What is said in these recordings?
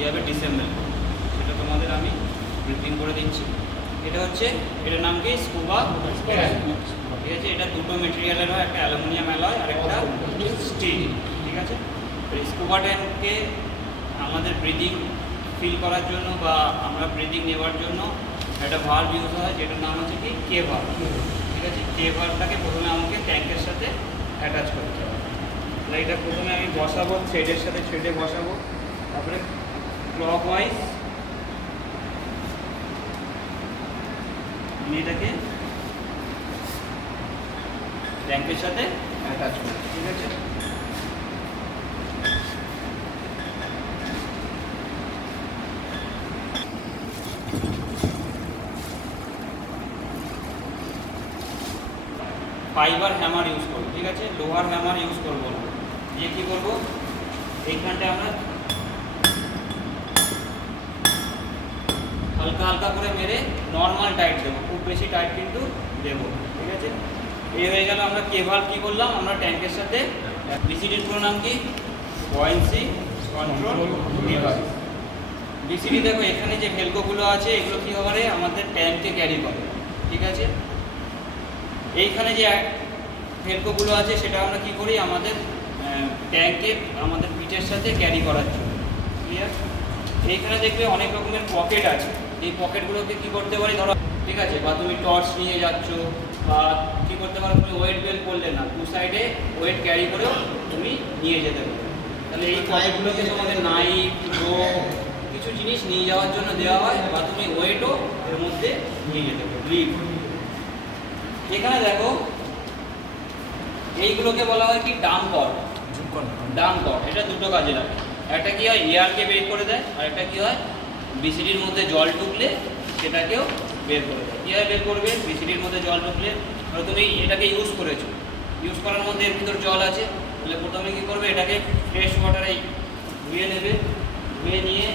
কীভাবে ডিসেম্বল করবো সেটা তোমাদের আমি ব্রিফিং করে দিচ্ছি। এটা হচ্ছে, এটার নাম কি স্কুবা ট্যাঙ্ক, ঠিক আছে। এটা দুটো মেটেরিয়ালের হয়, একটা অ্যালুমিনিয়াম অ্যালয় আর একটা স্টিল, ঠিক আছে। এই স্কুবা ট্যাঙ্কে আমাদের ব্রিদিং ফিল করার জন্য বা আমরা ব্রিদিং নেওয়ার জন্য একটা ভাল্ব ইউজ হয়, যেটার নাম হচ্ছে কি কে ভাল্ব, ঠিক আছে। কে ভাল্বটাকে প্রথমে আমাকে ট্যাঙ্কের সাথে অ্যাটাচ করতে হবে। তাহলে এটা প্রথমে আমি বসাবো, থ্রেডের সাথে থ্রেডে বসাবো, তারপরে ক্লকওয়াইজ আমি এটাকে ট্যাঙ্কের সাথে অ্যাটাচ করব, ঠিক আছে। ফাইবার হ্যামার ইউজ করবো, ঠিক আছে, লোহার হ্যামার ইউজ করবো না। দিয়ে কী করবো, এইখানটায় আমরা হালকা হালকা করে মেরে নর্মাল টাইট দেবো, খুব বেশি টাইট কিন্তু দেবো, ঠিক আছে। এই হয়ে গেল আমরা কেবল কী করলাম, আমরা ট্যাঙ্কের সাথে বিসিডির পুরো নাম কি বয়েন্সি কন্ট্রোল ডিভাইস। বিসিডি দেখো এখানে যে ভেলকোগুলো আছে এগুলো কী করে আমাদের ট্যাঙ্কে ক্যারি করে, ঠিক আছে। এইখানে যে ভেলকোগুলো আছে সেটা আমরা কি করি আমাদের ট্যাঙ্কে আমাদের পিঠের সাথে ক্যারি করার জন্য, ক্লিয়ার। এইখানে দেখবে অনেক রকমের পকেট আছে, এই পকেটগুলোকে কী করতে পারি, ধরো ঠিক আছে, বা তুমি টর্চ নিয়ে যাচ্ছ বা কী করতে পারো, তুমি ওয়েট বেল্ট করলে না, দু সাইডে ওয়েট ক্যারি করেও তুমি নিয়ে যেতে পারো। তাহলে এই পকেটগুলোকে তোমাদের নাইফ রো কিছু জিনিস নিয়ে যাওয়ার জন্য দেওয়া হয়, বা তুমি ওয়েটও এর মধ্যে নিয়ে যেতে পারো। লিড এখানে দেখো এইগুলোকে বলা হয় কি ডাম্প কর্ড, ডাম্প কর্ড। এটা দুটো কাজে লাগে, একটা কি হয় এয়ারকে বের করে দেয়, আর একটা কি হয় বিসিডির মধ্যে জল ঢুকলে সেটাকেও বের করে দেয়। কীভাবে বের করবে, বিসিডির মধ্যে জল ঢুকলে ধরো তুমি এটাকে ইউজ করেছো, ইউজ করার মধ্যে এর ভিতর জল আছে, তাহলে প্রথমে কী করবে, এটাকে ফ্রেশ ওয়াটারে ধুয়ে নেবে, ধুয়ে নিয়ে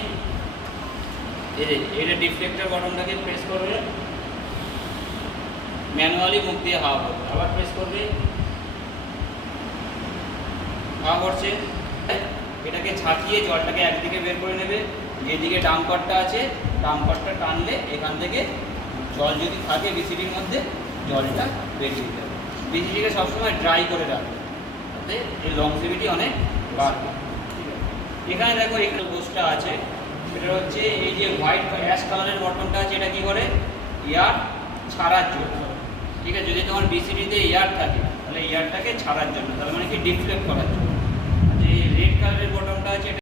এটা ডিফ্লেক্টর বটনটাকে প্রেস করবে, ম্যানুয়ালি মুখ দিয়ে হাওয়া করবে, আবার প্রেস করবে, হাওয়া করছে, এটাকে ঝাঁকিয়ে জলটাকে একদিকে বের করে নেবে। যেদিকে ডাম্পারটা আছে ডাম্পারটা টানলে এখান থেকে জল যদি থাকে বিসিডির মধ্যে জলটা বেরিয়ে যাবে। বিসিডিকে সবসময় ড্রাই করে রাখবে, তাতে এর লংজিভিটি অনেক বাড়বে। এখানে দেখো এখানে বোসটা আছে, সেটা হচ্ছে এই যে হোয়াইট অ্যাশ কালারের বটনটা আছে, এটা কী করে এয়ার ছাড়ার জন্য, ঠিক আছে। যদি তোমার বিসিডিতে এয়ার থাকে তাহলে এয়ারটাকে ছাড়ার জন্য, তার মানে কি ডিফ্লেক্ট করার জন্য। যে রেড কালারের বটনটা আছে